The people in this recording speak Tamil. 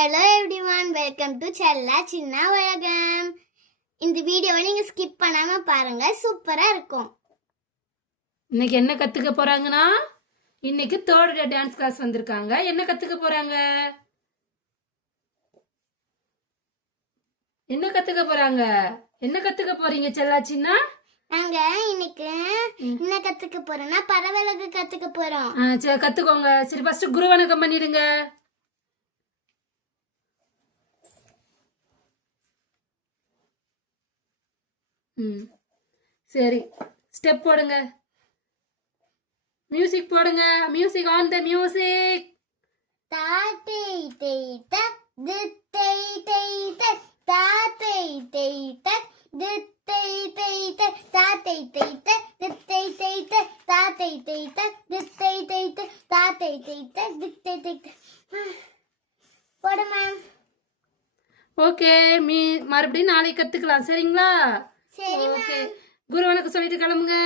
ஹலோ எவ்ரிவன், வெல்கம் டு செல்லா சின்ன உலகம். இந்த வீடியோவை நீங்க ஸ்கிப் பண்ணாம பாருங்க, சூப்பரா இருக்கும். இன்னைக்கு என்ன கத்துக்க போறாங்கன்னா, இன்னைக்கு தேர்ட் டே டான்ஸ் கிளாஸ் வந்திருக்காங்க. என்ன கத்துக்க போறாங்க? என்ன கத்துக்க போறாங்க? என்ன கத்துக்க போறீங்க செல்லா சின்னா? நாங்க இன்னைக்கு என்ன கத்துக்க போறோம்னா பரவலகு கத்துக்க போறோம். சரி கத்துக்கோங்க. சரி ஃபர்ஸ்ட் குரு வணக்கம் பண்ணிடுங்க. சரி ஸ்டெப் போடுங்க. மியூசிக் போடுங்க. Music on the music. தாத்தை தேய்த தித்தை தேய்த தாத்தை தேய்த தித்தை தேய்த தாத்தை தேய்த தித்தை தேய்த தாத்தை தேய்த தித்தை தேய்த தாத்தை தேய்த தித்தை தேய்த. போடுமா. ஓகே, மறுபடியும் நாளைக்கு கத்துக்கலாம். சரிங்களா? சரி. ஓகே, குரு வணக்கம் சொல்லிட்டு கிளம்புங்க.